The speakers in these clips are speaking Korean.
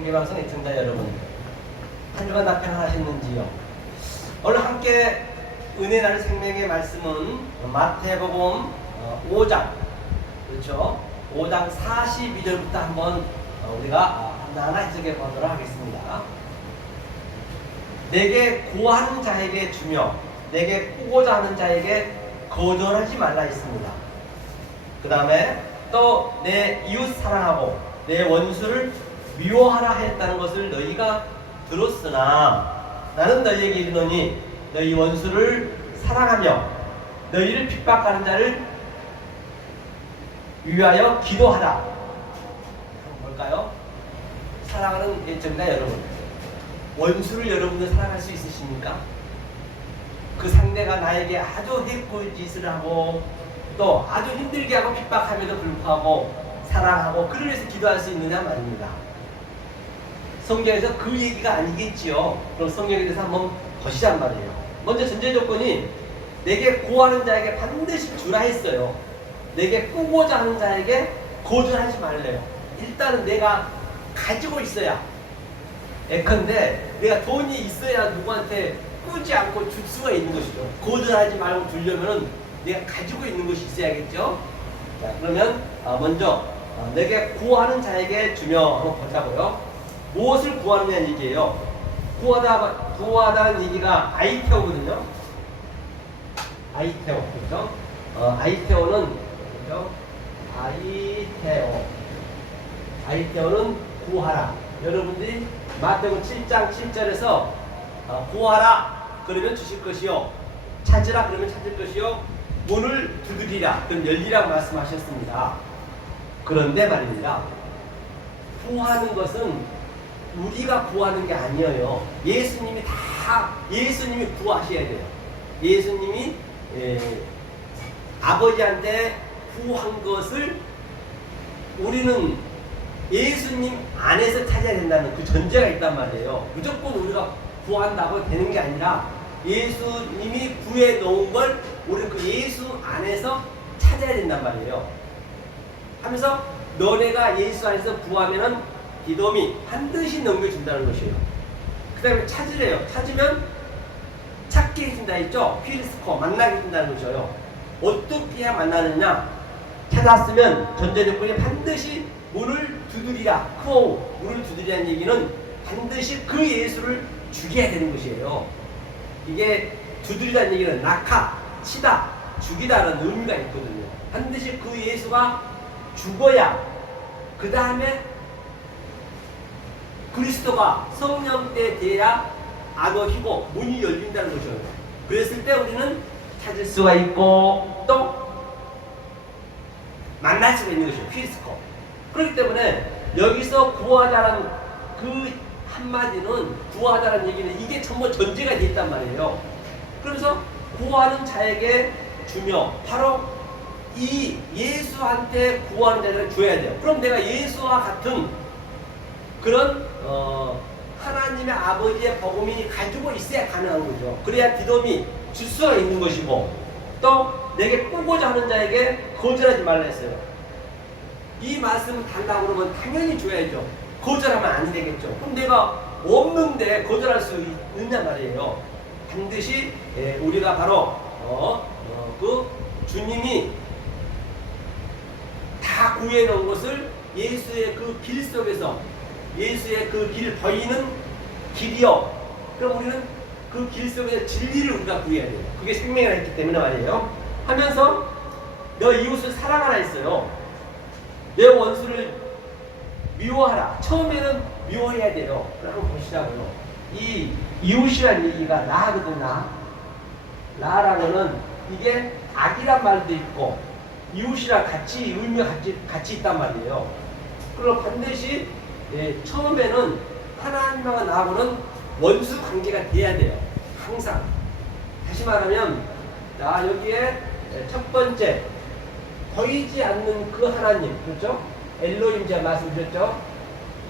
공개방송 애청자 여러분, 한 주간 다 평안하셨는지요? 오늘 함께 은혜 나눌 생명의 말씀은 마태복음 5장, 그렇죠? 5장 42절부터 한번 우리가 하나하나 해석해 보도록 하겠습니다. 내게 구하는 자에게 주며 내게 꾸고자 하는 자에게 거절하지 말라 했습니다. 그 다음에 또 내 이웃 사랑하고 내 원수를 미워하라 했다는 것을 너희가 들었으나 나는 너희에게 이르노니 너희 원수를 사랑하며 너희를 핍박하는 자를 위하여 기도하라. 뭘까요? 사랑하는 애청자 여러분, 원수를 여러분들 사랑할 수 있으십니까? 그 상대가 나에게 아주 해코지 짓을 하고 또 아주 힘들게 하고 핍박함에도 불구하고 사랑하고 그를 위해서 기도할 수 있느냐 말입니다. 성경에서 그 얘기가 아니겠지요. 그럼 성경에 대해서 한번 보시란 말이에요. 먼저 전제 조건이 내게 구하는 자에게 반드시 주라 했어요. 내게 꾸고자 하는 자에게 거절하지 말래요. 일단은 내가 가지고 있어야, 예컨대 내가 돈이 있어야 누구한테 꾸지 않고 줄 수가 있는 것이죠. 거절하지 말고 주려면은 내가 가지고 있는 것이 있어야겠죠. 자, 그러면 먼저 내게 구하는 자에게 주며 한번 보자고요. 무엇을 구하느냐는 얘기예요. 구하다는 얘기가 아이테오거든요. 아이테오, 그렇죠? 아이테오는, 그렇죠? 아이테오는 구하라. 여러분들이 마태복음 7장 7절에서 구하라 그러면 주실 것이요, 찾으라 그러면 찾을 것이요, 문을 두드리라 그럼 열리라고 말씀하셨습니다. 그런데 말입니다, 구하는 것은 우리가 구하는 게 아니에요. 예수님이 구하셔야 돼요. 예수님이 아버지한테 구한 것을 우리는 예수님 안에서 찾아야 된다는 그 전제가 있단 말이에요. 무조건 우리가 구한다고 되는 게 아니라 예수님이 구해 놓은 걸 우리는 그 예수 안에서 찾아야 된단 말이에요. 하면서 너네가 예수 안에서 구하면은 기도미 반드시 넘겨준다는 것이에요. 그 다음에 찾으래요. 찾으면 찾게 해준다 했죠. 퀴리스코 만나게 해준다는 것이에요. 어떻게 해야 만나느냐? 찾았으면 전제 조건이 반드시 문을 두드리라. 문을 두드리라는 얘기는 반드시 그 예수를 죽여야 되는 것이에요. 이게 두드리라는 얘기는 낙하, 치다, 죽이다라는 의미가 있거든요. 반드시 그 예수가 죽어야 그 다음에 그리스도가 성령 때 돼야 아노히고 문이 열린다는 거죠. 그랬을 때 우리는 찾을 수가 있고 또 만날 수가 있는 것이죠. 퀴리스코. 그렇기 때문에 여기서 구하다라는 그 한마디는, 구하다라는 얘기는 이게 전부 전제가 되어 있단 말이에요. 그래서 구하는 자에게 주며 바로 이 예수한테 구하는 자에게 줘야 돼요. 그럼 내가 예수와 같은 그런 하나님의 아버지의 복음이 가지고 있어야 가능한 거죠. 그래야 디돔이 줄 수가 있는 것이고 또 내게 꾸고자 하는 자에게 거절하지 말라 했어요. 이 말씀을 달라고 그러면 당연히 줘야죠. 거절하면 안 되겠죠. 그럼 내가 없는데 거절할 수 있느냐 말이에요. 반드시 우리가 바로 그 주님이 다 구해 놓은 것을 예수의 그 길 속에서, 예수의 그 길 보이는 길이요. 그럼 우리는 그 길 속에서 진리를 우리가 구해야 돼요. 그게 생명이라 했기 때문에 말이에요. 하면서 너 이웃을 사랑하라 했어요. 내 원수를 미워하라. 처음에는 미워해야 돼요. 한번 보시자고요. 이 이웃이라는 얘기가 나거든. 나라는 거는 이게 악이란 말도 있고 이웃이랑 같이 의미가 같이 있단 말이에요. 그리고 반드시 처음에는 하나님과 나하고는 원수 관계가 돼야 돼요. 항상. 다시 말하면 여기에 첫 번째 보이지 않는 그 하나님, 그렇죠? 엘로힘 제가 말씀드렸죠?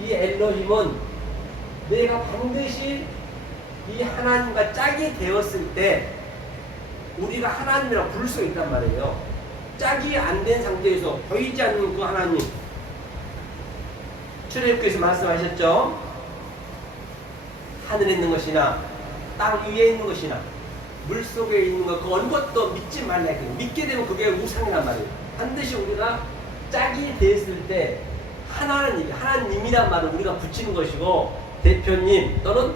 이 엘로힘은 내가 반드시 이 하나님과 짝이 되었을 때 우리가 하나님이라고 부를 수 있단 말이에요. 짝이 안 된 상태에서 보이지 않는 그 하나님, 출애굽기에서 말씀하셨죠. 하늘에 있는 것이나 땅 위에 있는 것이나 물 속에 있는 것 그 어느 것도 믿지 말라 했거든요. 믿게 되면 그게 우상이란 말이에요. 반드시 우리가 짝이 됐을 때 하나님이란 말을 우리가 붙이는 것이고, 대표님 또는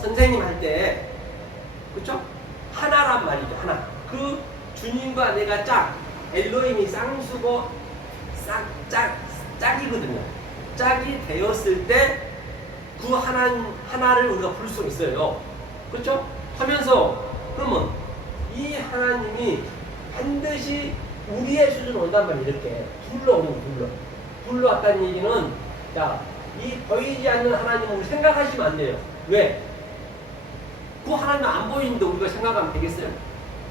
선생님 할 때, 그렇죠? 하나란 말이죠. 하나. 그 주님과 내가 짝, 엘로힘이 쌍수고 짝이거든요. 짝이 되었을 때 그 하나를 우리가 부를 수 있어요. 그렇죠? 하면서 그러면 이 하나님이 반드시 우리의 수준으로 온단 말이에요. 이렇게 둘러 왔다는 얘기는, 자, 이 보이지 않는 하나님을 우리 생각하시면 안 돼요. 왜? 그 하나님은 안 보이는데 우리가 생각하면 되겠어요?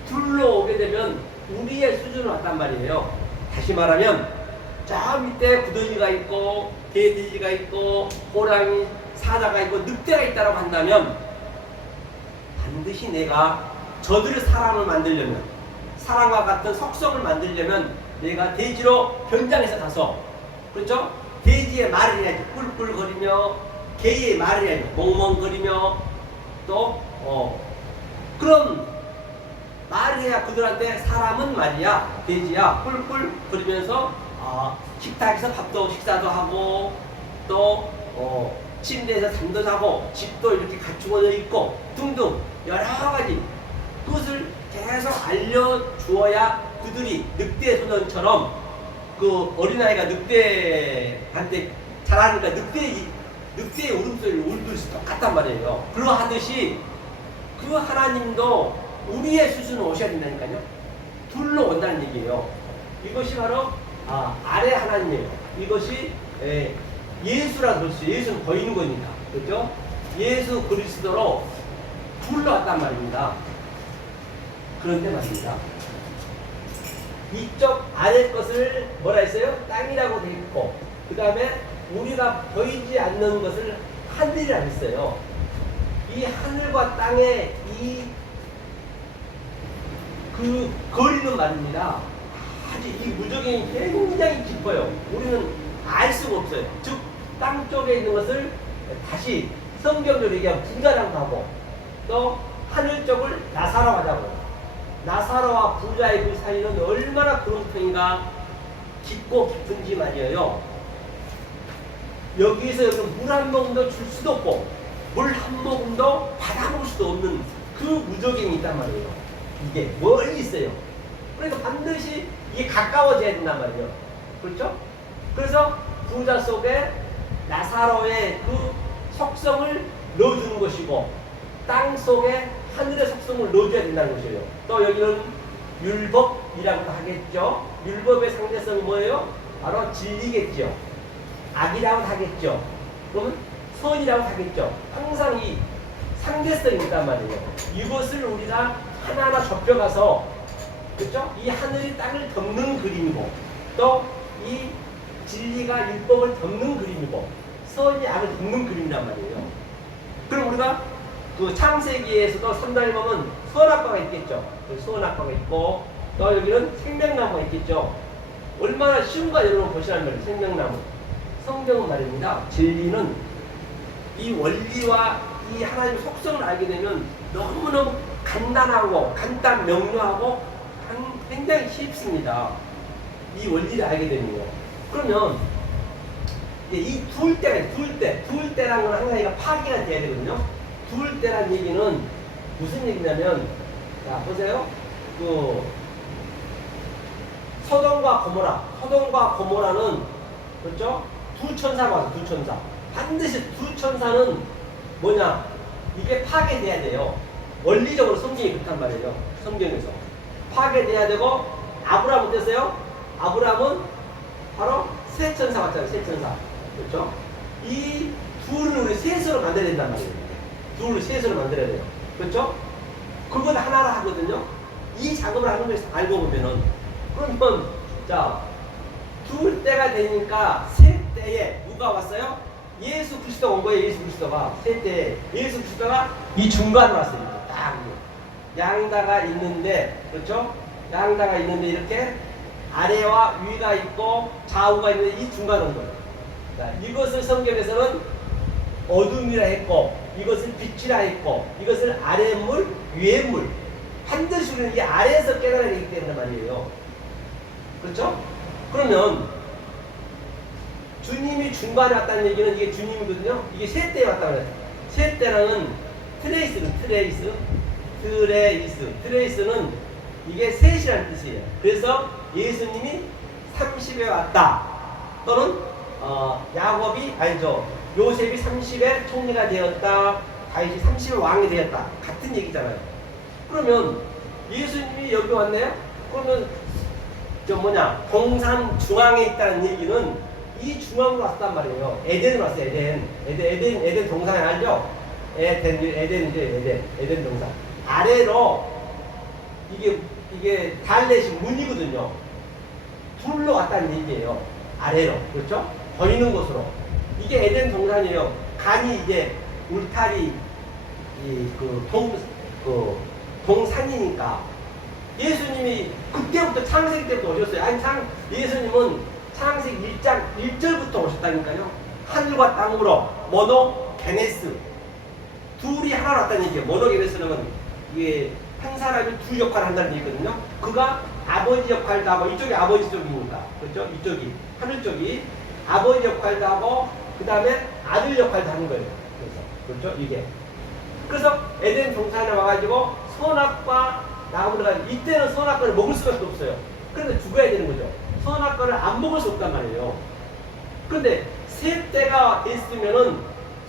둘러오게 되면 우리의 수준으로 왔단 말이에요. 다시 말하면 저 밑에 구더기가 있고 개돼지가 있고 호랑이 사자가 있고 늑대가 있다고 한다면, 반드시 내가 저들의 사람을 만들려면, 사람과 같은 속성을 만들려면 내가 돼지로 변장해서 가서, 그렇죠? 돼지의 말을 해야지. 꿀꿀거리며, 개의 말을 해야지. 멍멍거리며, 또 그럼 말을 해야 그들한테 사람은 말이야, 돼지야, 꿀꿀거리면서 식탁에서 식사도 하고, 또 침대에서 잠도 자고, 집도 이렇게 갖추어져 있고 등등 여러 가지 그것을 계속 알려주어야 그들이 늑대 소년처럼, 그 어린아이가 늑대한테 잘하니까 늑대의 울음소리를 울릴 수 똑같단 말이에요. 그러하듯이 그 하나님도 우리의 수준으로 오셔야 된다니까요. 둘러 온다는 얘기예요. 이것이 바로 아래 하나님이에요. 이것이 예수라 그럴 수 있어요. 예수는 보이는 거니까. 그렇죠? 예수 그리스도로 둘러왔단 말입니다. 그런데 말입니다, 이쪽 아래 것을 뭐라 했어요? 땅이라고 되어 있고, 그 다음에 우리가 보이지 않는 것을 하늘이라고 했어요. 이 하늘과 땅의 그 거리는 말입니다, 아주 이 무적이 굉장히 깊어요. 우리는 알 수가 없어요. 즉 땅 쪽에 있는 것을 다시 성경적으로 얘기하면 부자라고 하고, 또 하늘 쪽을 나사라고 하자고. 나사로와 부자의 그 사이는 얼마나 구름통인가 깊고 깊은지 말이에요. 여기서 여기 물 한 모금도 줄 수도 없고 물 한 모금도 받아볼 수도 없는 그 무적행이 있단 말이에요. 이게 멀리 있어요. 그러니까 반드시 이게 가까워져야 된단 말이에요. 그렇죠? 그래서 부자 속에 나사로의 그 속성을 넣어주는 것이고, 땅 속에 하늘의 속성을 넣어줘야 된다는 것이에요. 또 여기는 율법이라고 하겠죠. 율법의 상대성은 뭐예요? 바로 진리겠죠. 악이라고 하겠죠. 그러면 선이라고 하겠죠. 항상 이 상대성이 있단 말이에요. 이것을 우리가 하나하나 좁혀가서, 그렇죠? 이 하늘이 땅을 덮는 그림이고, 또 이 진리가 율법을 덮는 그림이고, 선이 악을 덮는 그림이란 말이에요. 그럼 우리가 그 창세기에서도 선단에 보면 선악과가 있겠죠. 선악과가 있고, 또 여기는 생명나무가 있겠죠. 얼마나 쉬운가 여러분 보시라는 말이에요. 생명나무. 성경은 말입니다, 진리는 이 원리와 이 하나님의 속성을 알게 되면 너무너무 간단하고 명료하고 굉장히 쉽습니다. 이 원리를 알게 되면요. 그러면 이 두을 때라는 건 항상 이가 파괴가 돼야 되거든요. 두을 때라는 얘기는 무슨 얘기냐면, 자 보세요. 그 소돔과 고모라는, 그렇죠? 두 천사가 와서 두 천사. 반드시 두 천사는 뭐냐? 이게 파괴돼야 돼요. 원리적으로 성경이 그렇단 말이에요. 성경에서 파괴돼야 되고, 아브라함 어땠어요? 아브라함은 바로 세 천사 맞잖아요. 세 천사. 그렇죠? 이 둘을 우리 셋으로 만들어야 된단 말이에요. 둘을 셋으로 만들어야 돼요. 그렇죠? 그걸 하나로 하거든요. 이 작업을 하는 걸 알고 보면은, 그러면 자, 둘 때가 되니까 세 때에 누가 왔어요? 예수 그리스도가 온 거예요. 예수 그리스도가 세 때에 예수 그리스도가 이 중간에 왔어요. 딱 양다가 있는데, 그렇죠? 양다가 있는데 이렇게 아래와 위가 있고 좌우가 있는데 이 중간에 온 거예요. 자, 이것을 성경에서는 어둠이라 했고, 이것을 빛이라 했고, 이것을 아래 물, 위에 물. 반드시 우리는 이 아래에서 깨달아야 되기 때문에 말이에요. 그렇죠? 그러면 주님이 중간에 왔다는 얘기는 이게 주님이거든요. 이게 세 때에 왔다고 해요. 세 때라는 트레이스는 이게 셋이라는 뜻이에요. 그래서 예수님이 30에 왔다. 또는 요셉이 30에 총리가 되었다. 다윗이 30에 왕이 되었다. 같은 얘기잖아요. 그러면 예수님이 여기 왔네요? 그러면 동산 중앙에 있다는 얘기는 이 중앙으로 왔단 말이에요. 에덴으로 왔어요. 에덴 동산 알죠? 에덴 동산. 아래로 이게 달렛이 문이거든요. 둘로 왔다는 얘기예요. 아래로. 그렇죠? 보이는 곳으로. 이게 에덴 동산이에요. 간이 이제 울타리 동산이니까 예수님이 그때부터 창세기 때부터 오셨어요. 예수님은 창세기 1장 1절부터 오셨다니까요. 하늘과 땅으로 모노게네스 둘이 하나로 왔다는 얘기예요. 모노게네스는 이게 한 사람이 두 역할을 한다는 얘기거든요. 그가 아버지 역할도 하고, 이쪽이 아버지 쪽이니까, 그렇죠? 이쪽이 하늘 쪽이 아버지 역할도 하고, 그 다음에 아들 역할도 하는 거예요. 그래서 그렇죠? 이게 그래서 에덴 동산에 와가지고 선악과 나무를 가지고, 이때는 선악과를 먹을 수밖에 없어요. 그런데 죽어야 되는 거죠. 선악과를 안 먹을 수 없단 말이에요. 그런데 세 때가 됐으면은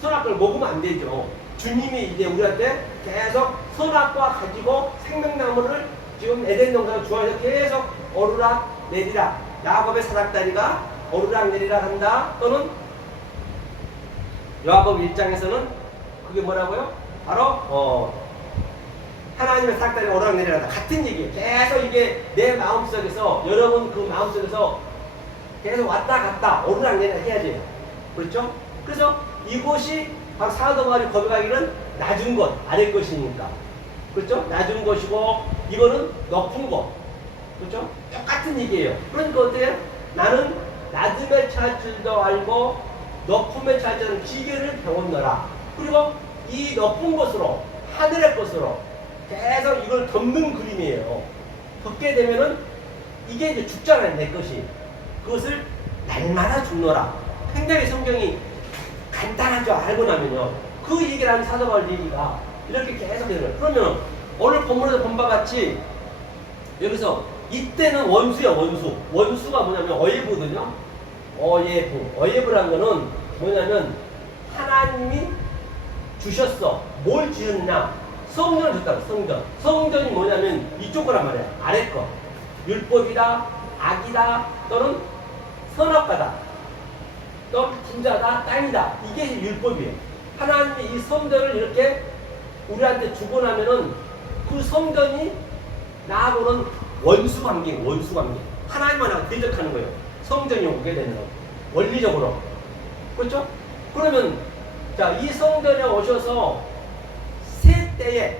선악과를 먹으면 안 되죠. 주님이 이제 우리한테 계속 선악과 가지고 생명나무를 지금 에덴 동산 중앙에서 계속 오르락 내리락, 야곱의 사닥다리가 오르락 내리락 한다. 또는 야곱 1장에서는 그게 뭐라고요? 바로 하나님의 사닥다리가 오르락 내리락 한다. 같은 얘기예요. 계속 이게 내 마음속에서, 여러분 그 마음속에서 계속 왔다 갔다 오르락 내리락 해야지. 그렇죠? 그래서 이곳이 바로 사도 바울이 고백하기는 낮은 것, 아래 것이니까. 그렇죠? 낮은 것이고, 이거는 높은 것. 그렇죠? 똑같은 얘기예요. 그러니까 어때요? 나는 낮음에 처할 줄도 알고 높음에 처할 줄은 기계를 배웠노라. 그리고 이 높은 곳으로, 하늘의 곳으로 계속 이걸 덮는 그림이에요. 덮게 되면은 이게 이제 죽잖아요, 내 것이. 그것을 날마다 죽노라. 굉장히 성경이 간단하죠. 알고 나면요. 그 얘기를 하는 사도 바울 얘기가 이렇게 계속 되는 거예요. 그러면 오늘 본문에서 본 바 같이 여기서 이때는 원수야, 원수. 원수가 뭐냐면 어예부거든요. 어예부. 어예부라는 거는 뭐냐면 하나님이 주셨어. 뭘 주셨냐? 성전을 줬다고, 성전. 성전이 뭐냐면 이쪽 거란 말이야. 아래 거. 율법이다, 악이다, 또는 선악과다. 또 부자다, 땅이다. 이게 율법이에요. 하나님이 이 성전을 이렇게 우리한테 주고 나면은 그 성전이 나하고는 원수 관계. 하나님만 대적하는 거예요. 성전이 오게 되는 거. 원리적으로. 그렇죠? 그러면 자, 이 성전에 오셔서 세 때에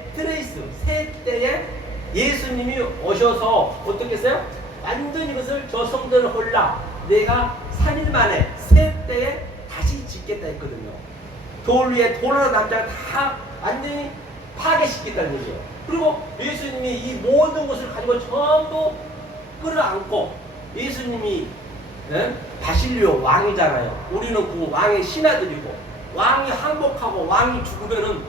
예수님이 오셔서 어떻게 했어요? 완전히 이것을 저 성전을 홀라 내가 3일 만에 세 때에 다시 짓겠다 했거든요. 돌 위에 돌 하나 남지 않고 다 완전히 파괴시키겠다는 얘기예요. 그리고 예수님이 이 모든 것을 가지고 전부 끌어안고, 예수님이 바실리오 왕이잖아요. 우리는 그 왕의 신하들이고, 왕이 항복하고 왕이 죽으면은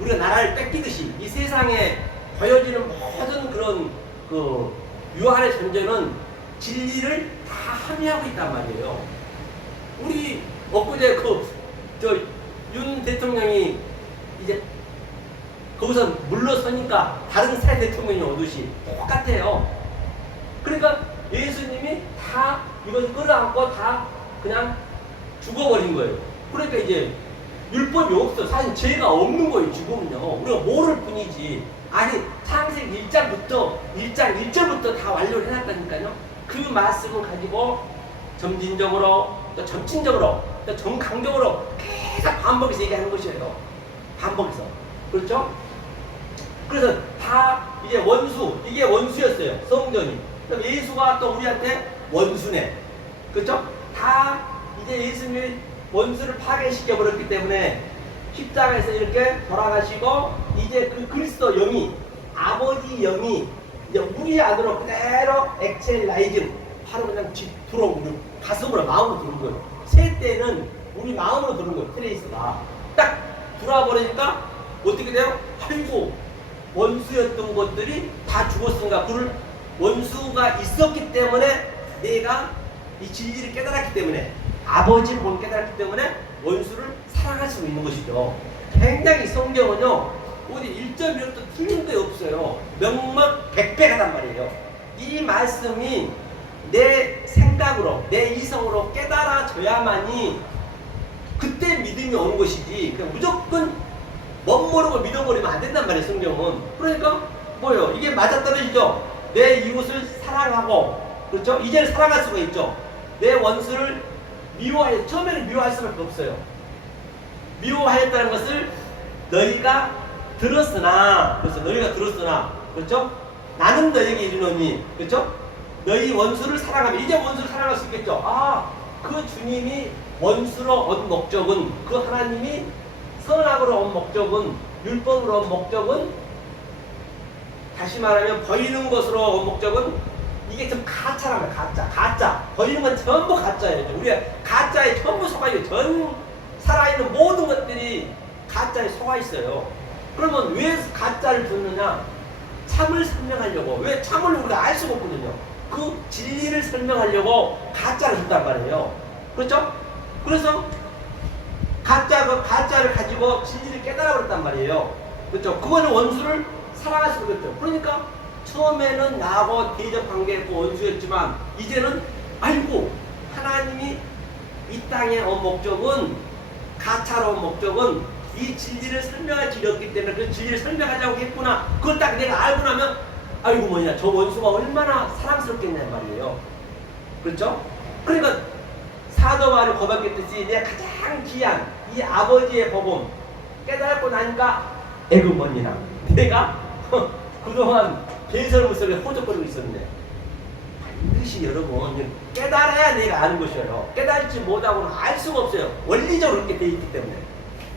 우리가 나라를 뺏기듯이 이 세상에 보여지는 모든 그런 그 유한의 존재는 진리를 다 함의하고 있단 말이에요. 우리 엊그제 윤 대통령이 이제 거기서 물러서니까 다른 새 대통령이 오듯이 똑같아요. 그러니까 예수님이 다 이걸 끌어안고 다 그냥 죽어버린 거예요. 그러니까 이제 율법이 없어. 사실 죄가 없는 거예요. 죽으면요. 우리가 모를 뿐이지. 아니 창세기 1장 1절부터 다 완료를 해놨다니까요. 그 말씀을 가지고 점진적으로 또 점진적으로 또 정강적으로 계속 반복해서 얘기하는 것이에요. 반복해서. 그렇죠? 그래서 다 이제 원수, 이게 원수였어요. 성전이. 그럼 예수가 또 우리한테 원수네. 그렇죠? 다 이제 예수님이 원수를 파괴시켜 버렸기 때문에 십자가에서 이렇게 돌아가시고 이제 그 그리스도 영이 아버지 영이 이제 우리 안으로 그대로 엑셀라이징 바로 그냥 들어오고 가슴으로 마음으로 들어온 거예요. 세 때는 우리 마음으로 들어온 거예요. 트레이스가 딱 들어와 버리니까 어떻게 돼요? 아이고 원수였던 것들이 다 죽었으니까 그를 원수가 있었기 때문에 내가 이 진리를 깨달았기 때문에 아버지를 본 깨달았기 때문에 원수를 사랑할 수 있는 것이죠. 굉장히 성경은요 어디 1.1도 틀린 게 없어요. 명명백백하단 말이에요. 이 말씀이 내 생각으로 내 이성으로 깨달아져야만이 그때 믿음이 오는 것이지 그냥 무조건 멋모르고 믿어버리면 안 된단 말이에요. 성경은. 그러니까 뭐예요? 이게 맞아떨어지죠. 내 이웃을 사랑하고 그렇죠? 이제는 사랑할 수가 있죠. 내 원수를 미워해. 처음에는 미워할 수밖에 없어요. 미워하였다는 것을 너희가 들었으나 그래서 너희가 들었으나 그렇죠? 나는 너희에게 이르노니 그렇죠? 너희 원수를 사랑하면 이제 원수를 사랑할 수 있겠죠. 아, 그 주님이 원수로 온 목적은 그 하나님이 선악으로 온 목적은 율법으로 온 목적은 다시 말하면 버리는 것으로 온 목적은 이게 좀 가짜라면 가짜 버리는 건 전부 가짜예요. 우리가 가짜에 전부 속아있어요. 전 살아있는 모든 것들이 가짜에 속아있어요. 그러면 왜 가짜를 듣느냐? 참을 설명하려고. 왜 참을 우리가 알 수가 없거든요. 그 진리를 설명하려고 가짜를 듣단 말이에요. 그렇죠? 그래서 가짜를 가지고 진리를 깨달아 버렸단 말이에요. 그렇죠? 그거는 원수를 사랑할 수가 없죠. 그러니까 처음에는 나하고 대적 관계했고 원수였지만 이제는 아이고 하나님이 이 땅에 온 목적은 가차로 온 목적은 이 진리를 설명할 길이 없기 때문에 그 진리를 설명하자고 했구나. 그걸 딱 내가 알고 나면 아이고 뭐냐 저 원수가 얼마나 사랑스럽겠냐 말이에요. 그렇죠? 그러니까 사도 바울이 고백했듯이 내가 가장 귀한 이 아버지의 복음 깨달고 나니까 에그머니나 내가 그동안 개설물 속에 호적거리고 있었는데 반드시 여러분 깨달아야 내가 아는 것이에요. 깨달지 못하고는 알 수가 없어요. 원리적으로 그렇게 돼 있기 때문에.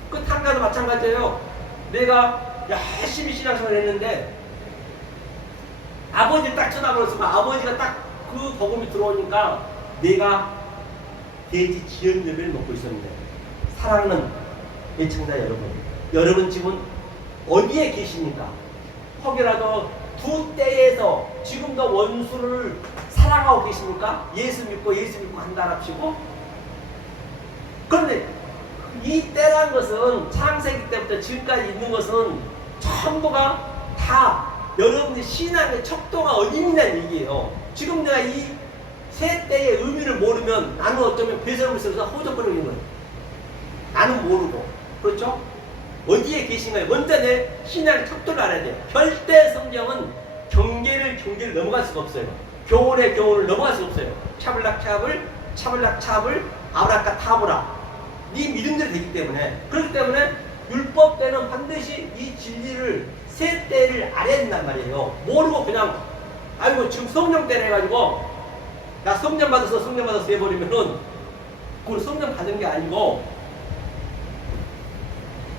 그 탕가도 마찬가지예요. 내가 열심히 신앙생활을 했는데 아버지를 딱 쳐다보면서 아버지가 딱 그 복음이 들어오니까 내가 돼지 지연 열매를 먹고 있었는데 사랑하는 예청자 여러분 지금 어디에 계십니까? 혹여라도 두 때에서 지금도 원수를 사랑하고 계십니까? 예수 믿고 한다랍시고. 그런데 이 때란 것은 창세기 때부터 지금까지 있는 것은 전부가 다 여러분의 신앙의 척도가 어디 있냐는 얘기예요. 지금 내가 이 세 때의 의미를 모르면 나는 어쩌면 배설물 속에서 허우적거리는 거예요. 나는 모르고. 그렇죠? 어디에 계신가요? 먼저 내 신앙의 척도를 알아야 돼요. 절대 성경은 경계를 넘어갈 수가 없어요. 교훈의 교훈을 넘어갈 수가 없어요. 차블락 아브라카 타브라. 네 믿음대로 되기 때문에. 그렇기 때문에 율법 때는 반드시 이 진리를 세 때를 알아야 된단 말이에요. 모르고 그냥 아이고 지금 성령 때래 해가지고 나 성령 받아서 해버리면은 그걸 성령 받은 게 아니고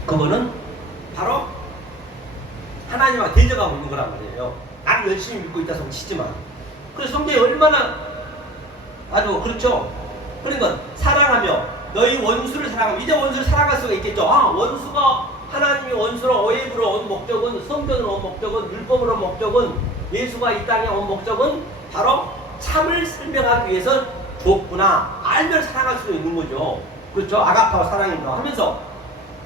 그거는 바로 하나님과 대적하고 있는 거란 말이에요. 나는 열심히 믿고 있다 손 치지만. 그래서 성경이 얼마나 아주 그렇죠. 그러니까 사랑하며 너희 원수를 사랑하며 이제 원수를 사랑할 수가 있겠죠. 아 원수가 하나님이 원수로 어예부로 온 목적은 성전으로 온 목적은 율법으로 온 목적은 예수가 이 땅에 온 목적은 바로 참을 설명하기 위해서 줬구나. 알면 사랑할 수 있는 거죠. 그렇죠. 아가파와 사랑인가 하면서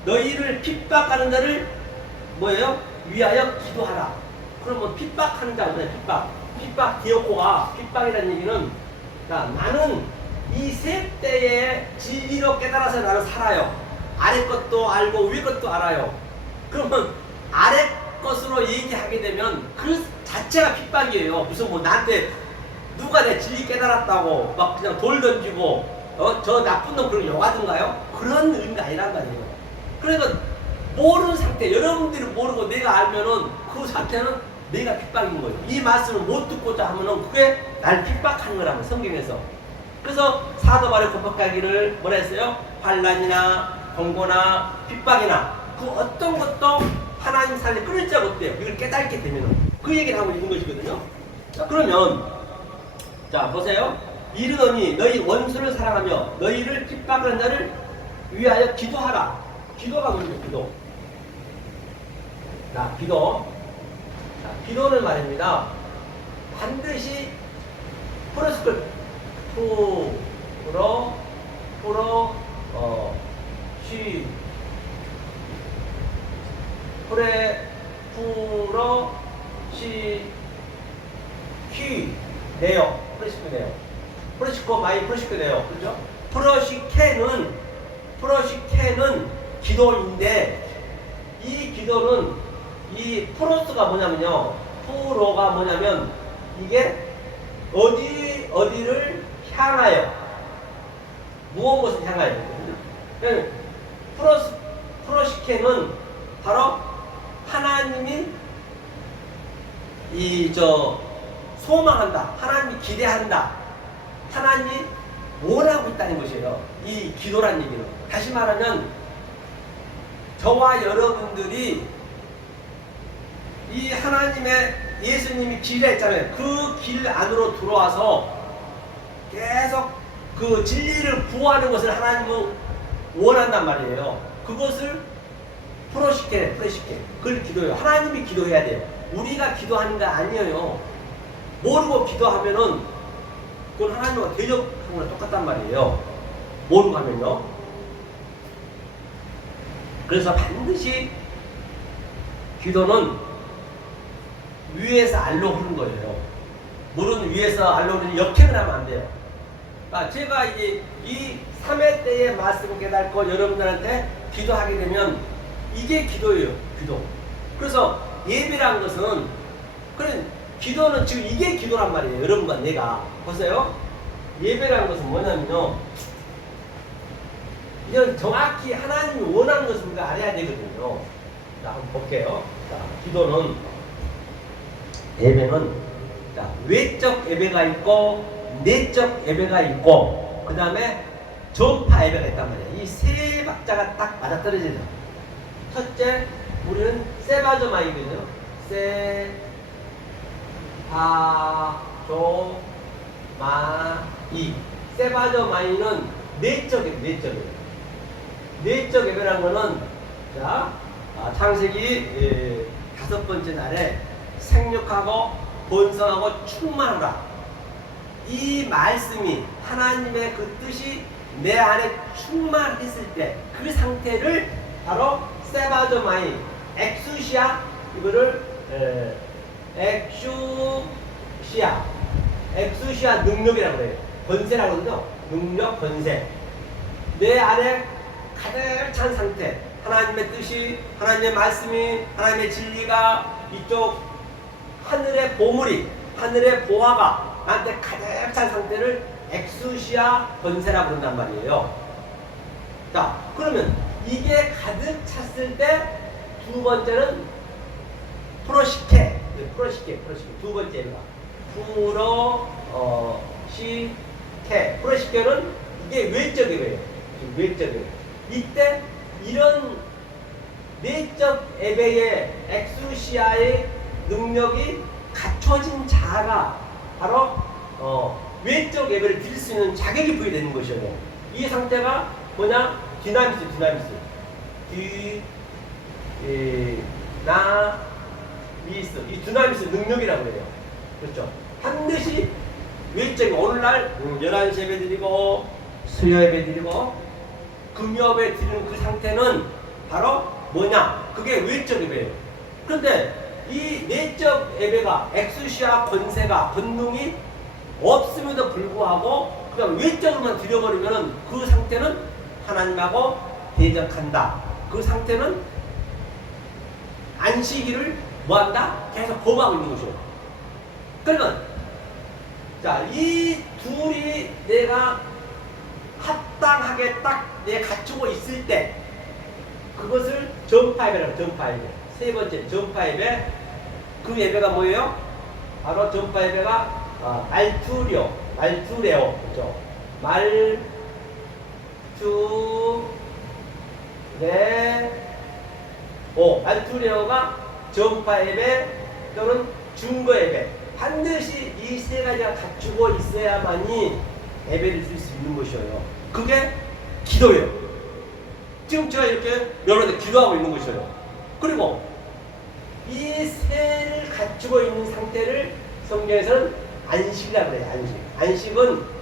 너희를 핍박하는 자를 뭐예요? 위하여 기도하라. 그러면 핍박하는 자가 뭐예요? 핍박 디오코가 핍박이라는 얘기는 자, 나는 이 세 때의 진리로 깨달아서 나는 살아요. 아래 것도 알고 위에 것도 알아요. 그러면 아래 것으로 얘기하게 되면 그 자체가 핍박이에요. 무슨 뭐 나한테 누가 내 진리 깨달았다고 막 그냥 돌 던지고 저 나쁜 놈 그런 영화든가요? 그런 의미가 아니란 말이에요. 그러니까 모르는 상태, 여러분들이 모르고 내가 알면은 그 상태는 내가 핍박인 거예요. 이 말씀을 못 듣고자 하면은 그게 날 핍박하는 거라면 성경에서. 그래서 사도바울의 고백하기를 뭐라 했어요? 환난이나 공고나 핍박이나 그 어떤 것도 하나님 살리 끊을 자가 없대요. 이걸 깨닫게 되면 그 얘기를 하고 있는 것이거든요. 자, 그러면 자 보세요. 이르노니 너희 원수를 사랑하며 너희를 핍박하는 자를 위하여 기도하라. 기도가 뭐죠? 기도. 자, 기도. 자, 기도는 말입니다. 반드시 프로스클 네요. 프로시크네요. 프로시코 마이 프로시크네요. 그렇죠? 프로시케는 기도인데 이 기도는 이 프로스가 뭐냐면요. 프로가 뭐냐면 이게 어디를 향하여 무엇을 향하여 프로시케는 바로 하나님이 소망한다. 하나님이 기대한다. 하나님이 원하고 있다는 것이에요. 이 기도란 얘기는. 다시 말하면 저와 여러분들이 이 하나님의 예수님이 길이라 했잖아요. 그 길 안으로 들어와서 계속 그 진리를 구하는 것을 하나님은 원한단 말이에요. 그것을 프로시케. 그걸 기도해요. 하나님이 기도해야 돼요. 우리가 기도하는 게 아니에요. 모르고 기도하면은 그건 하나님과 대적하는 거랑 똑같단 말이에요. 모르고 하면요. 그래서 반드시 기도는 위에서 알로 흐르는 거예요. 물은 위에서 알로 흐르는 역행을 하면 안 돼요. 그러니까 제가 이제 이 3회 때의 말씀을 깨닫고 여러분들한테 기도하게 되면 이게 기도예요. 기도. 그래서 예배라는 것은 그런 기도는 지금 이게 기도란 말이에요. 여러분과 내가 보세요. 예배라는 것은 뭐냐면요. 이건 정확히 하나님이 원하는 것을 우리가 알아야 되거든요. 자, 한번 볼게요. 자, 기도는 예배는 자, 외적 예배가 있고 내적 예배가 있고 그 다음에 전파 예배가 있단 말이에요. 이 세 박자가 딱 맞아떨어지죠. 첫째, 우리는 세바조마이거든요. 세바조마이. 세바조마이는 내적 예배. 내적 예배라는 거는 자, 창세기 5번째 날에 생육하고 번성하고 충만하라. 이 말씀이 하나님의 그 뜻이 내 안에 충만했을 때 그 상태를 바로 세바조마이 엑수시아 이거를 엑수시아 능력이라고 해요. 권세라고 하거든요. 능력 권세. 내 안에 가득 찬 상태. 하나님의 뜻이, 하나님의 말씀이, 하나님의 진리가 이쪽 하늘의 보물이, 하늘의 보화가 나한테 가득 찬 상태를 엑수시아 권세라고 그런단 말이에요. 자, 그러면 이게 가득 찼을 때 두 번째는 프로시케. 두 번째가 프로시케는 이게 외적 예배예요. 외적 예배. 이때 이런 내적 예배의 엑수시아의 능력이 갖춰진 자가 바로 외적 예배를 드릴 수 있는 자격이 부여되는 것이에요. 이 상태가 뭐냐? 디나미스. 이 디나미스 능력이라고 해요. 그렇죠? 반드시 외적인 오늘날 11시 예배 드리고 수요 예배 드리고 금요 예배 드리는 그 상태는 바로 뭐냐? 그게 외적 예배예요. 그런데 이 내적 예배가 엑수시아 권세가 권능이 없음에도 불구하고 그냥 외적으로만 드려버리면 그 상태는 하나님하고 대적한다. 그 상태는 안식일을 뭐한다? 계속 거부하고 있는 것이죠. 그러면 자, 이 둘이 내가 합당하게 딱 내가 갖추고 있을 때 그것을 전파예배라고. 전파예배. 세 번째 전파예배. 그 예배가 뭐예요? 바로 전파예배가 알투레오. 그렇죠? 말투레어가 전파 예배 또는 중거 예배. 반드시 이 세 가지가 갖추고 있어야만이 예배를 쓸 수 있는 것이에요. 그게 기도예요. 지금 제가 이렇게 여러 대 기도하고 있는 것이에요. 그리고 이 세를 갖추고 있는 상태를 성경에서는 안식이라고 그래요. 안식. 안식은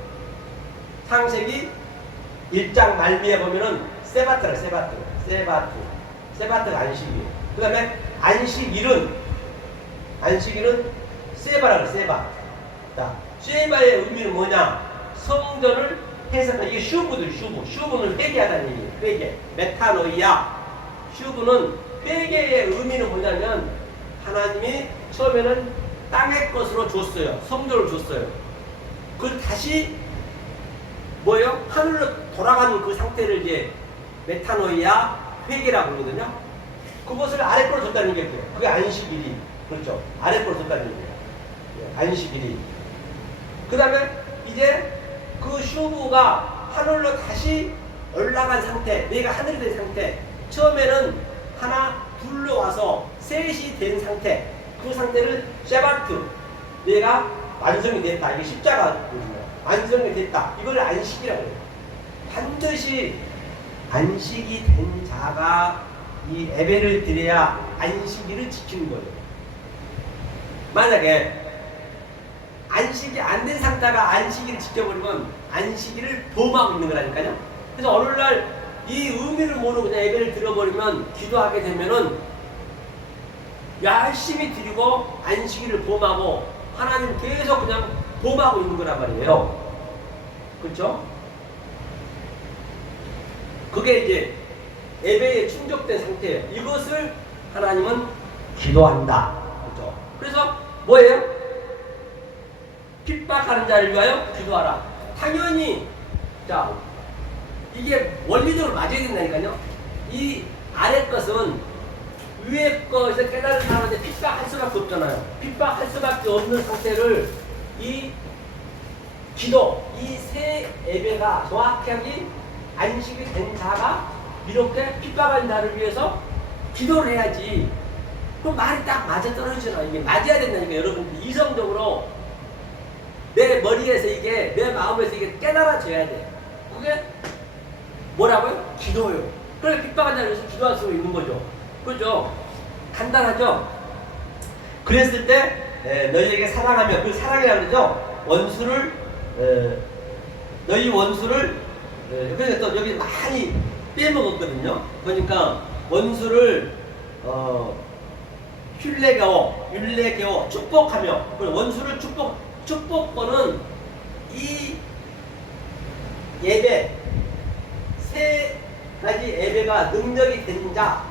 창세기 1장 말미에 보면은 세바트가 안식이에요. 그 다음에 안식일은 세바라 그래. 자, 세바의 의미는 뭐냐? 성전을 해석한 이게 슈브는 회개하다는 얘기예요. 회개. 메타노이아. 슈브는 회개의 의미는 뭐냐면 하나님이 처음에는 땅의 것으로 줬어요. 성전을 줬어요. 그걸 다시 뭐예요? 하늘로 돌아가는 그 상태를 이제 메타노이아 회개라고 그러거든요. 그것을 아래 거로 줬다는 게 뭐예요? 그게 안식일이. 그렇죠. 아래 거로 줬다는 얘기예요. 안식일이. 그 다음에 이제 그 슈브가 하늘로 다시 올라간 상태, 내가 하늘이 된 상태, 처음에는 하나, 둘로 와서 셋이 된 상태, 그 상태를 셰바트, 내가 완성이 됐다. 이게 십자가거든요. 완성이 됐다. 이걸 안식이라고 해요. 반드시 안식이 된 자가 이 예배를 드려야 안식일을 지키는 거예요. 만약에 안식이 안 된 상태가 안식일을 지켜버리면 안식일을 범하고 있는 거라니까요. 그래서 어느 날 이 의미를 모르고 그냥 예배를 드려버리면 기도하게 되면은 열심히 드리고 안식일을 범하고 하나님 계속 그냥 범하고 있는 거란 말이에요. 그렇죠? 그게 이제 예배에 충족된 상태예요. 이것을 하나님은 기도한다. 그렇죠? 그래서 뭐예요? 핍박하는 자를 위하여 기도하라. 당연히 자 이게 원리적으로 맞아야 된다니까요. 이 아래 것은 위에 것을 깨달은 사람한테 핍박할 수밖에 없잖아요. 핍박할 수밖에 없는 상태를 이 기도, 이 세 예배가 정확하게 안식이 된 자가 이렇게 핍박한 자를 위해서 기도를 해야지. 그럼 말이 딱 맞아 떨어지잖아요. 이게 맞아야 된다니까. 여러분들 이성적으로 내 머리에서 이게 내 마음에서 이게 깨달아져야 돼. 그게 뭐라고요? 기도요. 그래 핍박한 자를 위해서 기도할 수 있는 거죠. 그죠? 간단하죠? 그랬을 때 너희에게 사랑하며 그 사랑이라고 그러죠? 원수를 너희 원수를 그래서 또 여기 많이 빼먹었거든요. 그러니까 원수를 율례게오 축복하며 원수를 축복권은 이 예배 세 가지 예배가 능력이 된 자,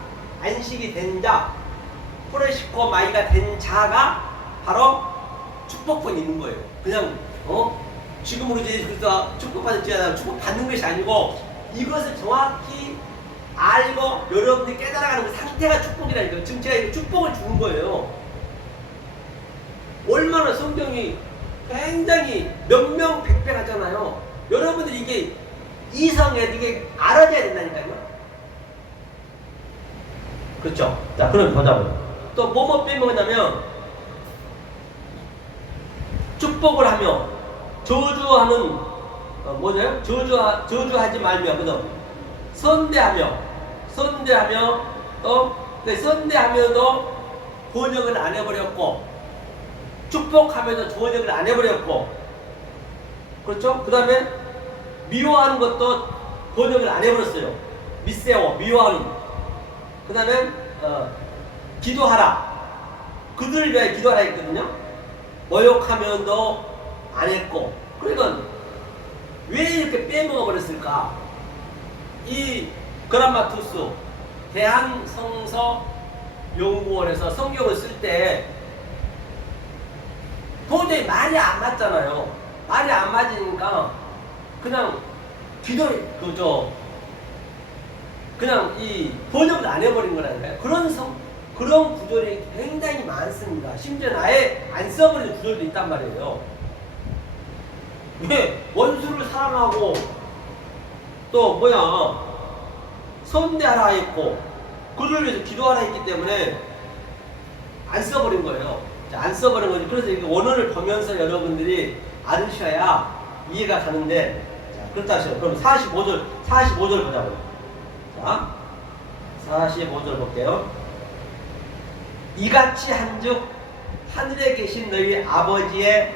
안식이 된 자, 프레시코 마이가 된 자가 바로 축복권이 있는 거예요. 그냥 지금으로 예수 그리스도가 축복받을지 않아 축복받는 것이 아니고 이것을 정확히 알고 여러분들이 깨달아가는 그 상태가 축복이라니까요. 지금 제가 이 축복을 주는 거예요. 얼마나 성경이 굉장히 명명백백 하잖아요. 여러분들이 이게 이성에 이게 알아져야 된다니까요. 그렇죠? 자, 그럼 보자고요. 또 뭐뭐 빼먹냐면 축복을 하며 저주하는 뭐죠? 저주하지 말며 그다음 선대하며 또 선대하며도 번역을 안 해버렸고 축복하면서 번역을 안 해버렸고 그렇죠? 그 다음에 미워하는 것도 번역을 안 해버렸어요. 미세오 미워하는 그 다음에 기도하라 그들을 위하여 기도하라 했거든요. 모욕하면도 안 했고 그러니까 왜 이렇게 빼먹어 버렸을까? 이 그람마투스 대한성서연구원에서 성경을 쓸 때 도저히 말이 안 맞잖아요. 말이 안 맞으니까 그냥 그냥 이 번역을 안 해버린 거라니까요. 그런 구절이 굉장히 많습니다. 심지어 아예 안 써버리는 구절도 있단 말이에요. 왜? 원수를 사랑하고 또 선대하라 했고 그를 위해서 기도하라 했기 때문에 안 써버린 거예요. 자, 안 써버린 거지. 그래서 이 원어를 보면서 여러분들이 알으셔야 이해가 가는데, 자, 그렇다 하시죠. 그럼 45절 보자고요. 자, 45절 볼게요. 이같이 한즉 하늘에 계신 너희 아버지의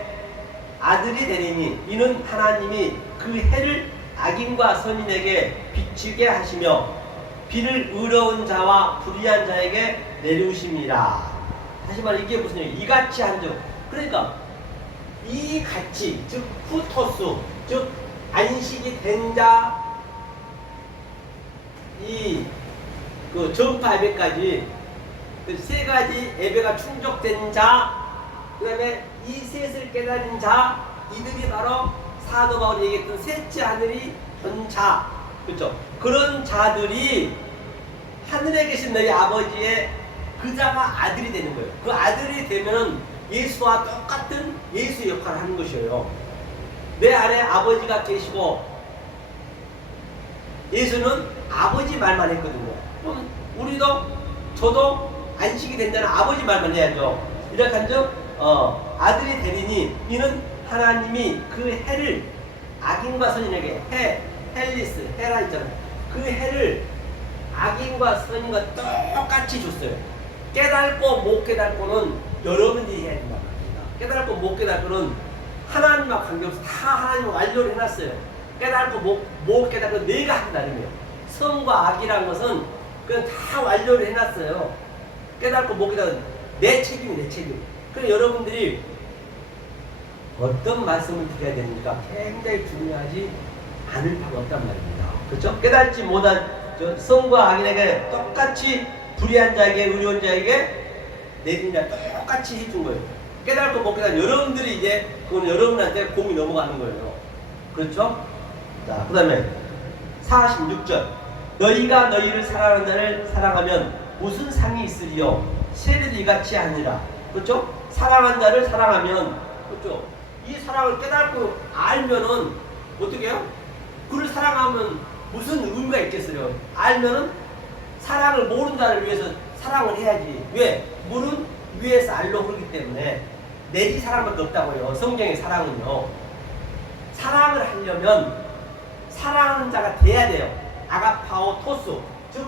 아들이 되리니 이는 하나님이 그 해를 악인과 선인에게 비추게 하시며 비를 의로운 자와 불의한 자에게 내리우심이라. 다시 말해 이게 무슨 얘기? 이같이 한즉, 그러니까 이 같이, 즉 후토스, 즉 안식이 된 자, 이 그 전파 예배까지 그 세 가지 예배가 충족된 자, 그 다음에 이 셋을 깨달은 자, 이들이 바로 사도 바울이 얘기했던 셋째 하늘이 본 자, 그렇죠? 그런 자들이 하늘에 계신 너희 아버지의 그 자가 아들이 되는 거예요. 그 아들이 되면은 예수와 똑같은 예수의 역할을 하는 것이에요. 내 안에 아버지가 계시고 예수는 아버지 말만 했거든요. 그럼 우리도 저도 안식이 된다는 아버지 말만 해야죠. 이렇게 한즉 아들이 되리니 이는 하나님이 그 해를 악인과 선인에게 헬리스, 해라 있잖아요. 그 해를 악인과 선인과 똑같이 줬어요. 깨닫고 못 깨닫고는 여러분들이 해야 된단 말입니다. 깨닫고 못 깨닫고는 하나님과 관계없이 다 하나님 완료를 해놨어요. 깨닫고 못 깨닫고 내가 한 나름이에요. 선과 악이라는 것은 그냥 다 완료를 해놨어요. 깨닫고 못 깨닫고 내 책임이 내 책임. 그래서 여러분들이 어떤 말씀을 드려야 되는지가 굉장히 중요하지 않을 바가 없단 말입니다. 그렇죠? 깨닫지 못한 선과 악인에게 똑같이 불의한 자에게 의로운 자에게 내린다 똑같이 해준 거예요. 깨닫고 못 깨닫고 여러분들이 이제 그건 여러분한테 공이 넘어가는 거예요. 그렇죠? 자, 그 다음에 46절 너희가 너희를 사랑하는 자를 사랑하면 무슨 상이 있으리요? 세례도 이같이 하니라. 그렇죠? 사랑한 자를 사랑하면, 그렇죠? 이 사랑을 깨닫고 알면은 어떻게 해요? 그를 사랑하면 무슨 의미가 있겠어요? 알면은 사랑을 모르는 자를 위해서 사랑을 해야지. 왜? 물은 위에서 알로 흐르기 때문에 내지 사랑밖에 없다고요. 성경의 사랑은요. 사랑을 하려면 사랑하는 자가 돼야 돼요. 아가파오 토스, 즉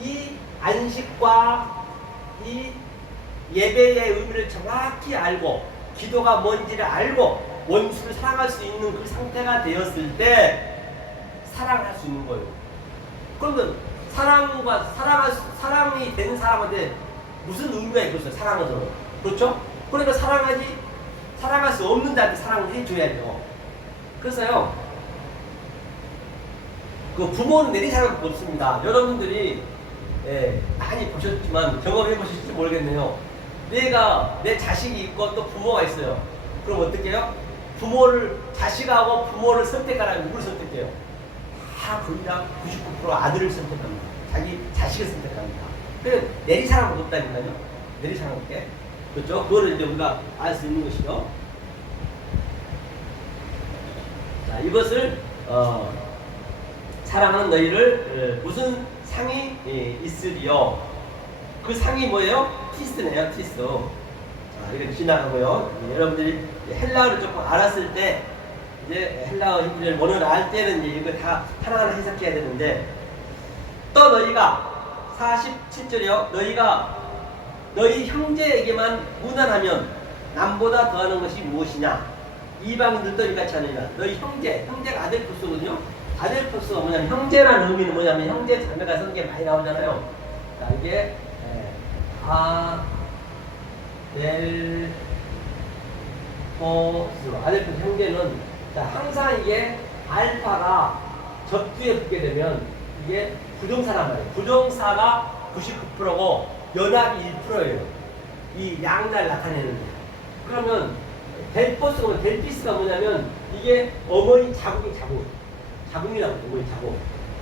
이 안식과 이 예배의 의미를 정확히 알고 기도가 뭔지를 알고 원수를 사랑할 수 있는 그 상태가 되었을 때 사랑할 수 있는 거예요. 그러면 사랑이 된 사람한테 무슨 의미가 있겠어요? 사랑은 그렇죠? 그러니까 사랑할 수 없는 자한테 사랑을 해줘야죠. 그래서요, 그 부모는 내리사랑밖에 없습니다. 여러분들이 많이 보셨지만 경험해 보실지 모르겠네요. 내 자식이 있고 또 부모가 있어요. 그럼 어떻게 해요? 자식하고 부모를 선택하라면 누구를 선택해요? 다 거의 다 99% 아들을 선택합니다. 자기 자식을 선택합니다. 그래서 내리사랑은 없다니까요. 내리사랑 없게. 그렇죠? 그거를 이제 우리가 알 수 있는 것이죠. 자, 이것을 사랑하는 너희를 무슨 상이 있으리요? 그 상이 뭐예요? 티스네요, 티스. 자, 이거 지나가고요. 여러분들이 헬라어를 조금 알았을 때, 이제 헬라어 히브리를 원어를 알 때는 이제 이거 다 하나하나 해석해야 되는데, 또 너희가 47절이요. 너희가 너희 형제에게만 무난하면 남보다 더하는 것이 무엇이냐? 이방인들도 이같이 하느니라. 너희 형제가 아델포스거든요. 아델포스가 뭐냐면 형제라는 의미는 뭐냐면 형제 자매가 성경에 많이 나오잖아요. 자, 이게 아델포스 형제는, 자, 항상 이게 알파가 접두에 붙게 되면 이게 부정사란 말이에요. 부정사가 99%고 연합이 1%예요. 이 양날 나타내는 거. 그러면 델피스가 뭐냐면 이게 어머니 자궁이라고 어머니 자궁.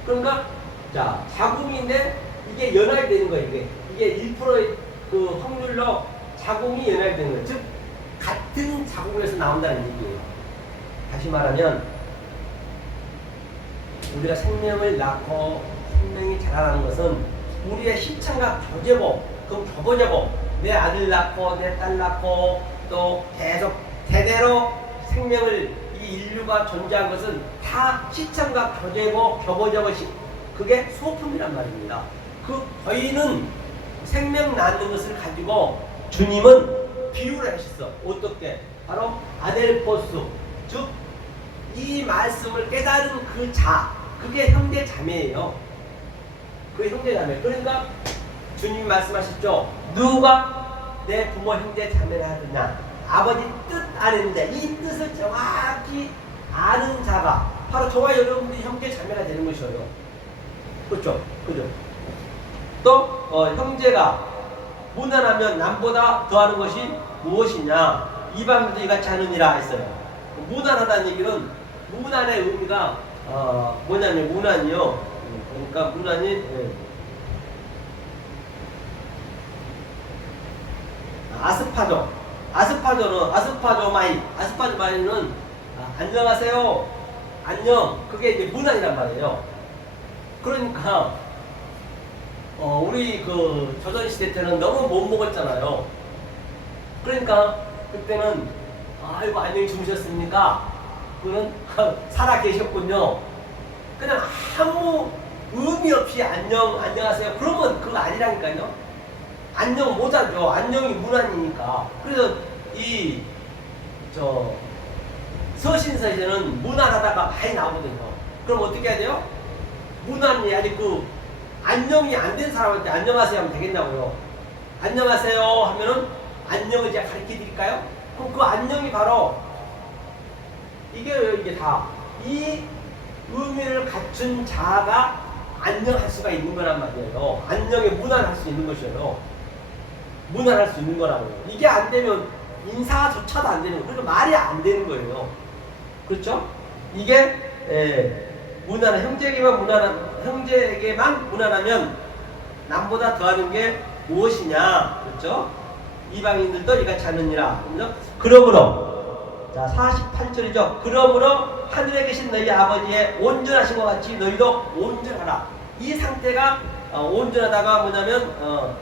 그러니까 자, 자궁인데 이게 연합이 되는 거예요. 이게 1%의 그 확률로 자궁이 연합이 되는 거예요. 즉 같은 자궁에서 나온다는 얘기예요. 다시 말하면 우리가 생명을 낳고 생명이 자라나는 것은 우리의 시창과 교제고 그 교보자고 내 아들 낳고 내 딸 낳고 또 계속 대대로 생명을 이 인류가 존재한 것은 다 시창과 교제고 교보자고 그게 소품이란 말입니다. 그 거인은 생명 낳는 것을 가지고 주님은 비유를 하셨어. 어떻게? 바로 아델포스, 즉 이 말씀을 깨달은 그 자, 그게 형제 자매예요. 그게 형제 자매. 그러니까 주님이 말씀하셨죠. 누가 내 부모 형제 자매를 하느냐? 아버지 뜻 아는데 이 뜻을 정확히 아는 자가 바로 저와 여러분들이 형제 자매가 되는 것이에요. 그렇죠? 그죠? 또 형제가 무난하면 남보다 더하는 것이 무엇이냐? 이방인도 이같이 하느니라 했어요. 무난하다는 얘기는 무난의 의미가 뭐냐면 무난이요. 그러니까 무난이 아스파조마이는 안녕하세요. 안녕. 그게 이제 무난이란 말이에요. 그러니까 우리 그 조선시대 때는 너무 못 먹었잖아요. 그러니까 그때는 아이고 안녕히 주무셨습니까? 그는 살아 계셨군요. 그냥 아무 의미 없이 안녕하세요. 그러면 그거 아니라니까요. 안녕 못하죠. 안녕이 무난이니까. 그래서 서신서에는 무난하다가 많이 나오거든요. 그럼 어떻게 해야 돼요? 무난이 아직 그 안녕이 안 된 사람한테 안녕하세요 하면 되겠냐고요. 안녕하세요 하면은 안녕을 제가 가르쳐 드릴까요? 그럼 그 안녕이 바로 이게 다 이 의미를 갖춘 자가 안녕할 수가 있는 거란 말이에요. 안녕에 무난할 수 있는 것이에요. 무난할 수 있는 거라고요. 이게 안 되면 인사조차도 안 되는 거예요. 그러니까 말이 안 되는 거예요. 그렇죠? 이게 무난한 형제에게만 무난하면 남보다 더하는 게 무엇이냐? 그렇죠? 이방인들도 이같이 하느니라. 그러므로 자 48절이죠. 그러므로 하늘에 계신 너희 아버지의 온전하신 것 같이 너희도 온전하라. 이 상태가 온전하다가 뭐냐면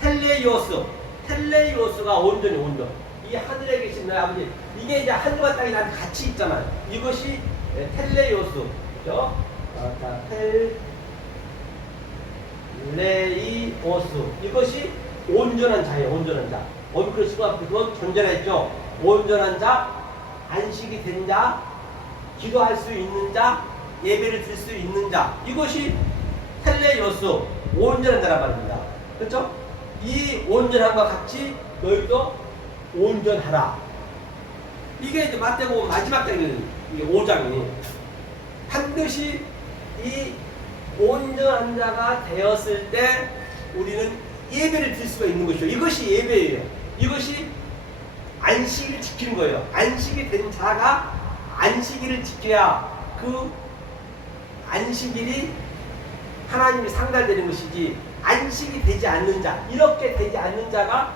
텔레이오스가 온전. 이 하늘에 계신 너희 아버지, 이게 이제 하늘과 땅이 난 같이 있잖아요. 이것이 텔레이오스죠. 자, 텔레이오스. 이것이 온전한 자예요. 온전한 자. 그리스도가 그건 존재라 했죠. 온전한 자, 안식이 된 자, 기도할 수 있는 자, 예배를 드릴 수 있는 자. 이것이 텔레이오스, 온전한 자란 말입니다. 그렇죠? 이 온전함과 같이 너희도 온전하라. 이게 이제 마태복음 마지막 장이거든요. 이게 5장이. 반드시 이 온전한 자가 되었을 때 우리는 예배를 드릴 수가 있는 것이죠. 이것이 예배예요. 이것이 안식일을 지키는 거예요. 안식이 된 자가 안식일을 지켜야 그 안식일이 하나님이 상달되는 것이지, 안식이 되지 않는 자, 이렇게 되지 않는 자가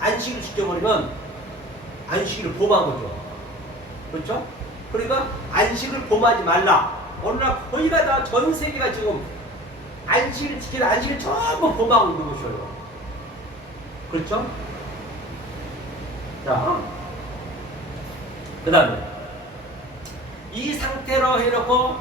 안식을 지켜버리면 안식일을 범한 거죠. 그렇죠? 그러니까 안식을 범하지 말라. 오늘날 거의가 다 전 세계가 지금 안식을 지키는 안식을 전부 범하고 있는 것이에요. 그렇죠? 자, 그 다음에 이 상태로 해놓고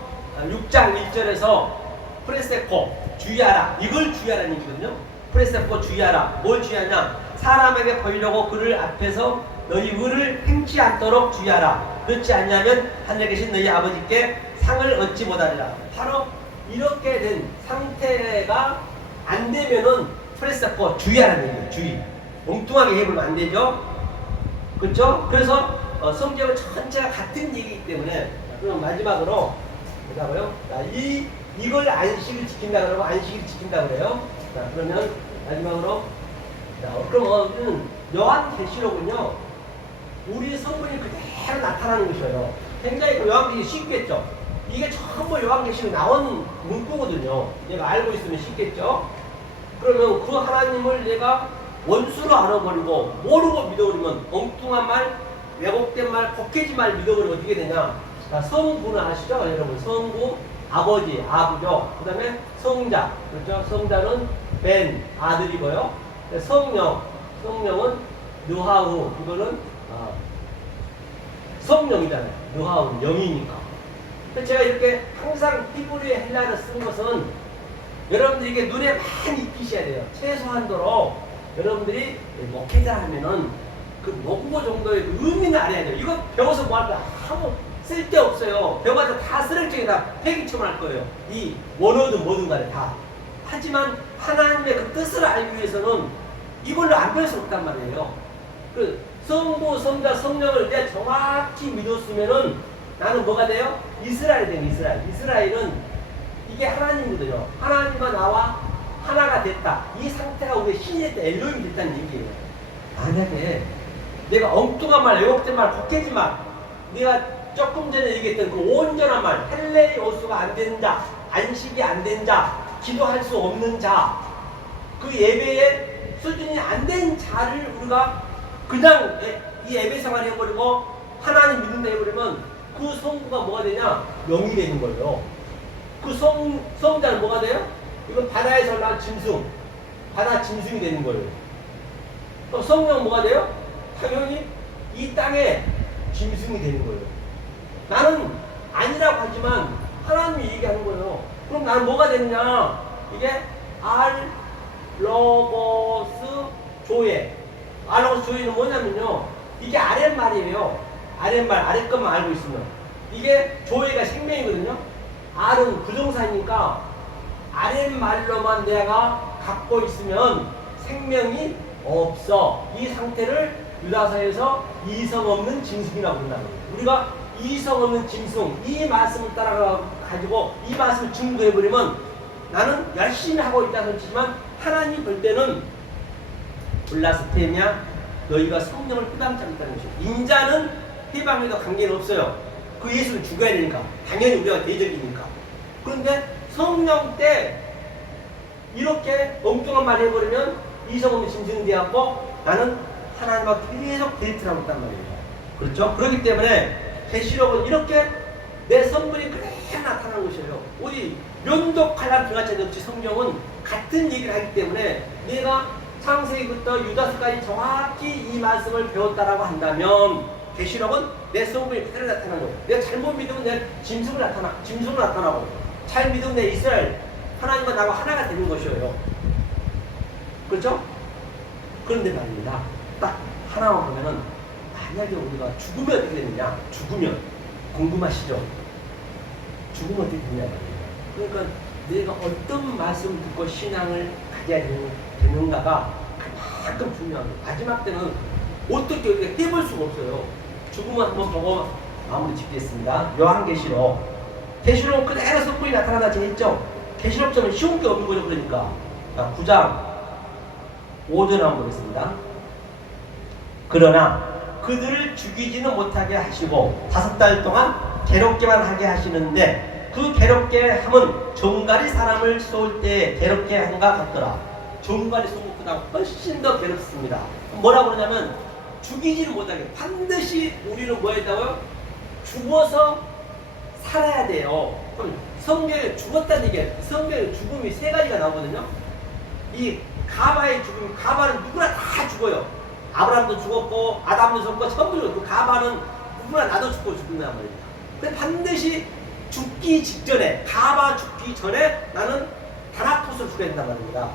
6장 1절에서 프레세코 주의하라, 이걸 주의하라는 얘기거든요. 프레세코 주의하라. 뭘 주의하냐? 사람에게 보이려고 그를 앞에서 너희 의를 행치 않도록 주의하라. 그렇지 않냐면 하늘에 계신 너희 아버지께 상을 얻지 못하리라. 바로 이렇게 된 상태가 안 되면은 프레세코 주의하라는 얘기예요. 주의. 엉뚱하게 해보면 안 되죠. 그렇죠? 그래서 성경은 전체가 같은 얘기이기 때문에, 그럼 마지막으로 뭐라고요? 이걸 안식을 지킨다 그러고 안식을 지킨다 그래요. 자, 그러면 마지막으로 그럼 요한계시록은요, 우리 성분이 그대로 나타나는 것이에요. 굉장히 요한계시록이 쉽겠죠. 이게 전부 요한계시록 나온 문구거든요. 얘가 알고 있으면 쉽겠죠. 그러면 그 하나님을 얘가 원수로 알아버리고 모르고 믿어버리면 엉뚱한 말 왜곡된 말, 곡해지 말 믿어버리면 어떻게 되냐? 자, 성부는 아시죠? 여러분, 성부, 아버지, 아부죠. 그 다음에 성자, 그렇죠? 성자는 벤, 아들이고요. 성령은 느하우, 이거는 성령이잖아요. 느하우, 영이니까. 제가 이렇게 항상 히브리어 헬라를 쓴 것은 여러분들이 이게 눈에 많이 익히셔야 돼요. 최소한도로 여러분들이 목회자 하면은 그 모국어 정도의 그 의미는 알아야 돼요. 이거 배워서 뭐 할 거야? 아무 쓸데없어요. 배워서 다 쓰레기통에 다 폐기처럼 할 거예요. 이 원어든 뭐든 간에 다. 하지만 하나님의 그 뜻을 알기 위해서는 이걸로 안 배울 수 없단 말이에요. 그 성부, 성자, 성령을 내가 정확히 믿었으면은 나는 뭐가 돼요? 이스라엘이 돼요. 이스라엘은 이게 하나님이거든요. 하나님과 나와 하나가 됐다. 이 상태가 우리의 신이 됐다. 엘로힘이 됐다는 얘기예요. 만약에 내가 엉뚱한 말, 왜곡된 말, 곡해지 말, 내가 조금 전에 얘기했던 그 온전한 말, 헬레오스가 안 된 자, 안식이 안 된 자, 기도할 수 없는 자, 그 예배의 수준이 안 된 자를 우리가 그냥 이 예배 생활 해버리고 하나님 믿는다 해버리면 그 성부가 뭐가 되냐? 영이 되는 거예요. 그 성자는 뭐가 돼요? 이건 바다에서 난 짐승, 바다 짐승이 되는 거예요. 그럼 성령은 뭐가 돼요? 당연히 이 땅에 짐승이 되는 거예요. 나는 아니라고 하지만 하나님이 얘기하는 거예요. 그럼 나는 뭐가 되느냐? 이게 알로고스 조예. 알로고스 조예는 뭐냐면요. 이게 아랫말이에요. 아랫말, 아랫 것만 알고 있으면. 이게 조예가 생명이거든요. 알은 부정사니까 아랫말로만 내가 갖고 있으면 생명이 없어. 이 상태를 유다서에서 이성 없는 짐승이라고 한다는 거예요. 우리가 이성 없는 짐승, 이 말씀을 따라가지고 이 말씀을 증거해버리면 나는 열심히 하고 있다는 치지만 하나님 볼 때는 블라스페미아, 너희가 성령을 끄담지 않았다는 것이에요. 인자는 해방에도 관계는 없어요. 그 예수를 죽여야 되니까. 당연히 우리가 대적이니까. 그런데 성령 때 이렇게 엉뚱한 말 해버리면 이성 없는 짐승이 되었고 나는 하나님과 계속 데이트를 하고 있단 말이에요. 그렇죠? 그렇기 때문에 계시록은 이렇게 내 성분이 그대로 나타나는 것이에요. 어디 면도칼날 들어가지 않지. 성경은 같은 얘기를 하기 때문에 내가 창세기부터 유다서까지 정확히 이 말씀을 배웠다라고 한다면 계시록은 내 성분이 그대로 나타나는 거예요. 내가 잘못 믿으면 내 짐승으로 나타나고 잘 믿으면 내 이스라엘 하나님과 나와 하나가 되는 것이에요. 그렇죠? 그런데 말입니다. 딱 하나만 보면은 만약에 우리가 죽으면 어떻게 되느냐? 죽으면 궁금하시죠? 죽으면 어떻게 되느냐 말이에요. 그러니까 내가 어떤 말씀을 듣고 신앙을 가져야 되는가가 그만큼 중요한 거예요. 마지막 때는 어떻게 우리가 해볼 수가 없어요. 죽으면 한번 보고 마무리 짓겠습니다. 요한계시록. 계시록 그대로 성분이 나타나지 했죠? 계시록처럼 쉬운 게 없는 거죠. 그러니까. 자, 9장 5절 한번 보겠습니다. 그러나 그들을 죽이지는 못하게 하시고 5달 동안 괴롭게만 하게 하시는데 그 괴롭게 함은 종갈이 사람을 쏠 때 괴롭게 한가 같더라. 종갈이 쏘는 것보다 훨씬 더 괴롭습니다. 뭐라고 그러냐면 죽이지는 못하게 반드시 우리는 뭐 했다고요? 죽어서 살아야 돼요. 그럼 성경에 죽었다는 얘기예요. 성경에 죽음이 3가지가 나오거든요. 이 가바의 죽음, 가바는 누구나 다 죽어요. 아브라함도 죽었고 아담도 죽었고 전부 죽었고 그 가바는 누구나 나도 죽고 죽는단 말이에요. 근데 반드시 죽기 직전에, 가바 죽기 전에 나는 다나토스로 죽어야 된단 말입니다.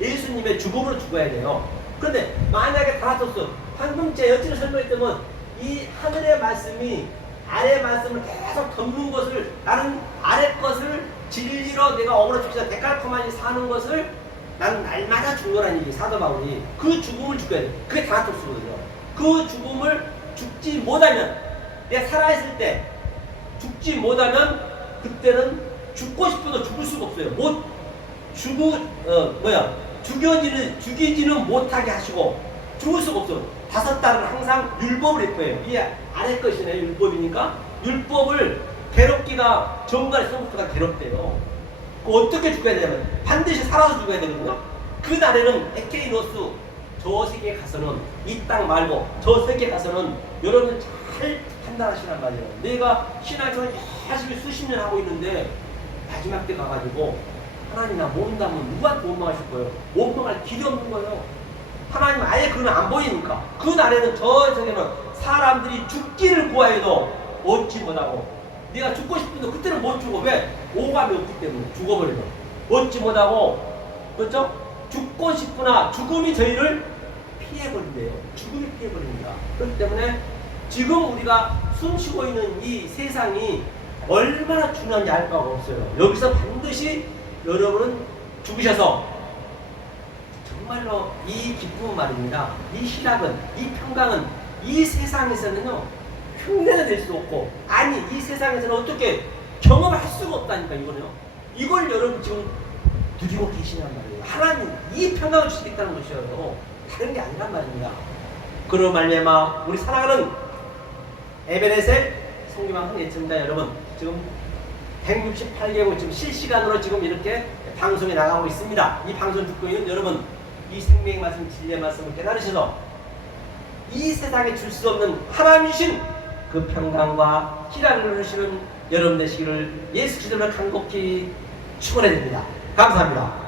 예수님의 죽음으로 죽어야 돼요. 그런데 만약에 다나토스, 방금 제 여친을 설명했다면 이 하늘의 말씀이 아래 말씀을 계속 덮는 것을, 나는 아래 것을 진리로 내가 억울해 죽자 데칼코마니 사는 것을 나는 날마다 죽노라는 얘기, 사도 바울이. 그 죽음을 죽어야 돼. 그게 다나토스거든요. 그 죽음을 죽지 못하면, 내가 살아있을 때 죽지 못하면 그때는 죽고 싶어도 죽을 수가 없어요. 죽이지는 못하게 하시고 죽을 수가 없어요. 5달은 항상 율법을 입혀요. 이게 아래 것이네. 율법이니까 율법을 괴롭기가 정갈의 성부가 괴롭대요. 어떻게 죽어야 되냐면 반드시 살아서 죽어야 되거든요. 그 날에는 에케이노스 저 세계 가서는 이 땅 말고 저 세계 가서는 여러분 잘 판단하시란 말이에요. 내가 신앙생활 열심히 수십 년 하고 있는데 마지막 때 가가지고 하나님 나 모른다면 누구한테 원망하실 거예요? 원망할 길이 없는 거예요. 하나님 아예 그는 안 보이니까. 그 날에는 저 세계는 사람들이 죽기를 구하여도 얻지 못하고, 네가 죽고 싶은데 그때는 못 죽어. 왜? 오감이 없기 때문에 죽어버리면 얻지 못하고, 그렇죠? 죽고 싶으나 죽음이 저희를 피해버린대요. 죽음이 피해버립니다. 그렇기 때문에 지금 우리가 숨쉬고 있는 이 세상이 얼마나 중요한지 알 바가 없어요. 여기서 반드시 여러분은 죽으셔서 정말로 이 기쁨은 말입니다. 이 희락은, 이 평강은 이 세상에서는요 흉내를 낼 수 없고, 아니 이 세상에서는 어떻게 경험을 할 수가 없다니까. 이거는요, 이걸 여러분 지금 누리고 계시란 말이에요. 하나님 이 평강을 주시겠다는 것이에요. 다른 게 아니란 말입니다. 그런 말미암아 우리 사랑하는 에베레셀 성기망 예천자 여러분, 지금 168개국 지금 실시간으로 지금 이렇게 방송에 나가고 있습니다. 이 방송 듣고 있는 여러분, 이 생명의 말씀, 진리의 말씀을 깨달으셔서 이 세상에 줄 수 없는 하나님 주신 그 평강과 희락을 누리시는 여러분 되시기를 예수 그리스도를 간곡히 축원해 드립니다. 감사합니다.